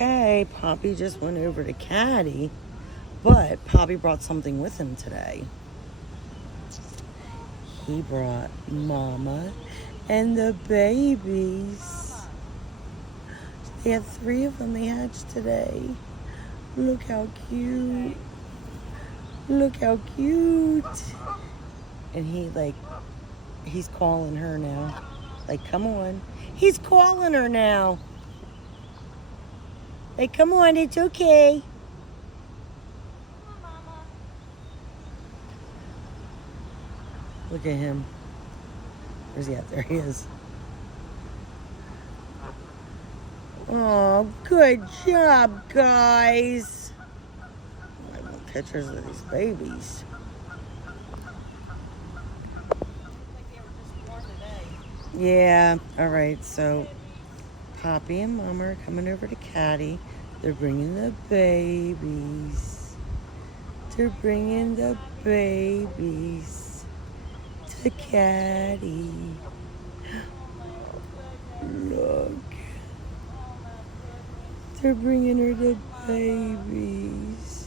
Okay, Poppy just went over to Caddy, but Poppy brought something with him today. He brought Mama and the babies. They had 3 of them they hatched today. Look how cute. Look how cute. And he's calling her now. Like, come on. He's calling her now. Like, come on, it's okay. Look at him. Where's he at? There he is. Oh, good job, guys. I want pictures of these babies. Yeah, all right, so Poppy and Mama are coming over to Caddy. They're bringing the babies. They're bringing the babies to Caddy. Look. They're bringing her the babies.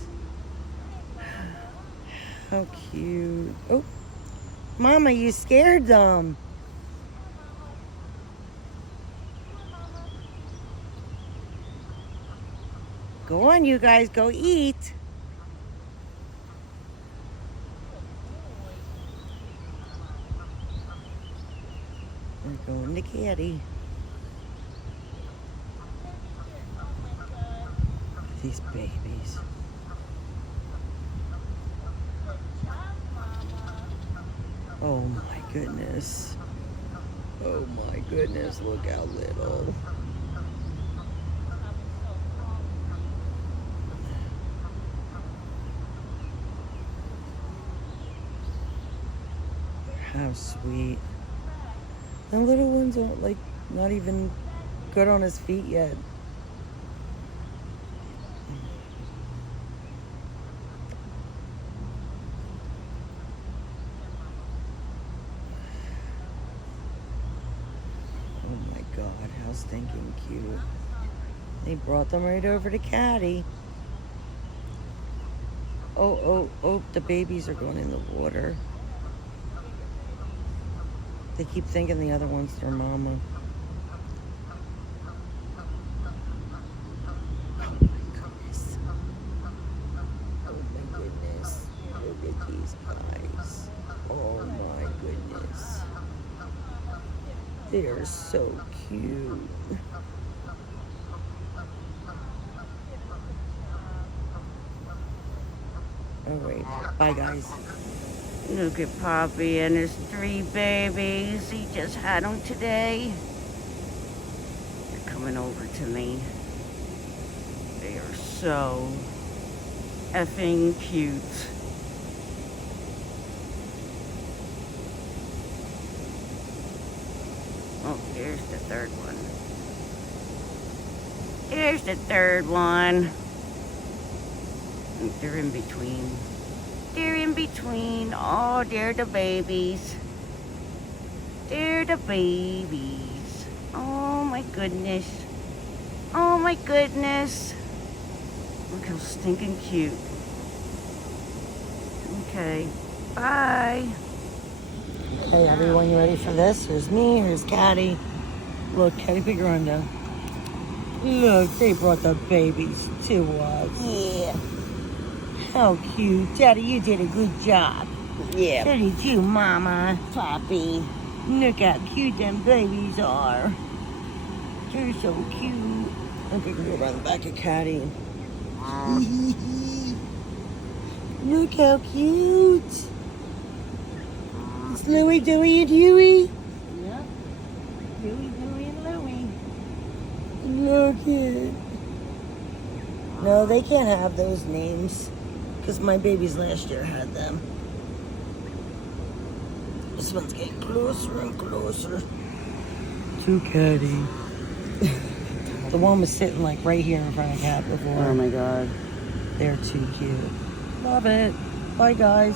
How cute. Oh, Mama, you scared them. Go on, you guys, go eat. We're going to Caddy. Look at these babies. Oh my goodness. Oh my goodness, look how little. How sweet. The little ones aren't not even good on his feet yet. Oh my God, how stinking cute. They brought them right over to Caddy. Oh, the babies are going in the water. They keep thinking the other one's their mama. Oh my goodness. Oh my goodness. Look at these guys. Oh my goodness. They are so cute. All right. Bye, guys. Look at Poppy and his 3 babies. He just had them today. They're coming over to me. They are so effing cute. Oh, here's the 3rd one. Here's the 3rd one. They're in between. They're in between. Oh, they're the babies. They're the babies. Oh my goodness. Oh my goodness. Look how stinking cute. Okay. Bye. Hey everyone, you ready for this? Here's me, here's Caddy. Look, Caddy, put your arm down. Look, they brought the babies to us. Yeah. How cute. Daddy, you did a good job. Yeah. So did you, Mama. Poppy. Look how cute them babies are. They're so cute. I think we can go around the back of Caddy. Look how cute. It's Louie, Dewey, and Huey. Yep. Huey, Dewey, and Louie. Look it. No, they can't have those names. Because my babies last year had them. This one's getting closer and closer to Caddy. The one was sitting right here in front of Cat before. Oh my God. They're too cute. Love it. Bye guys.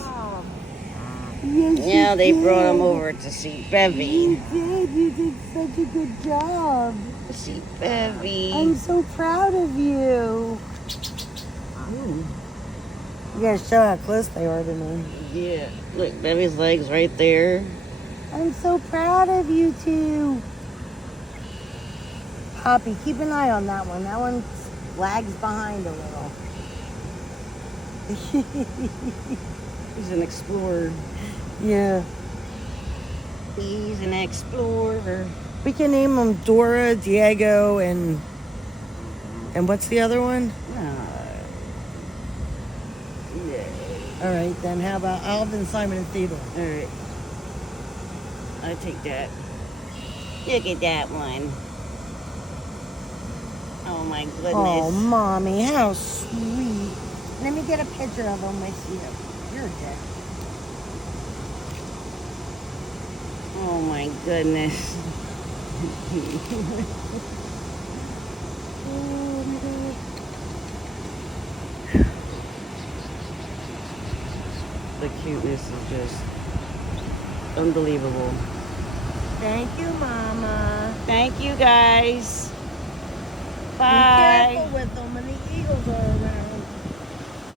Yes, Now you they brought did. him over to see You Bevy. did. You did such a good job. See Bevy. I'm so proud of you. Ooh. You gotta show how close they are to me. Yeah. Look, Bevy's legs right there. I'm so proud of you two. Poppy, keep an eye on that one. That one lags behind a little. He's an explorer. Yeah. He's an explorer. We can name them Dora, Diego, and what's the other one? Yeah. All right, then how about Alvin, Simon, and Theodore? All right. I'll take that. Look at that one. Oh my goodness. Oh, Mommy, how sweet. Let me get a picture of them with you. You're a dick. Oh my goodness. The cuteness is just unbelievable. Thank you, Mama. Thank you guys. Be Bye. careful with them when the eagles are around.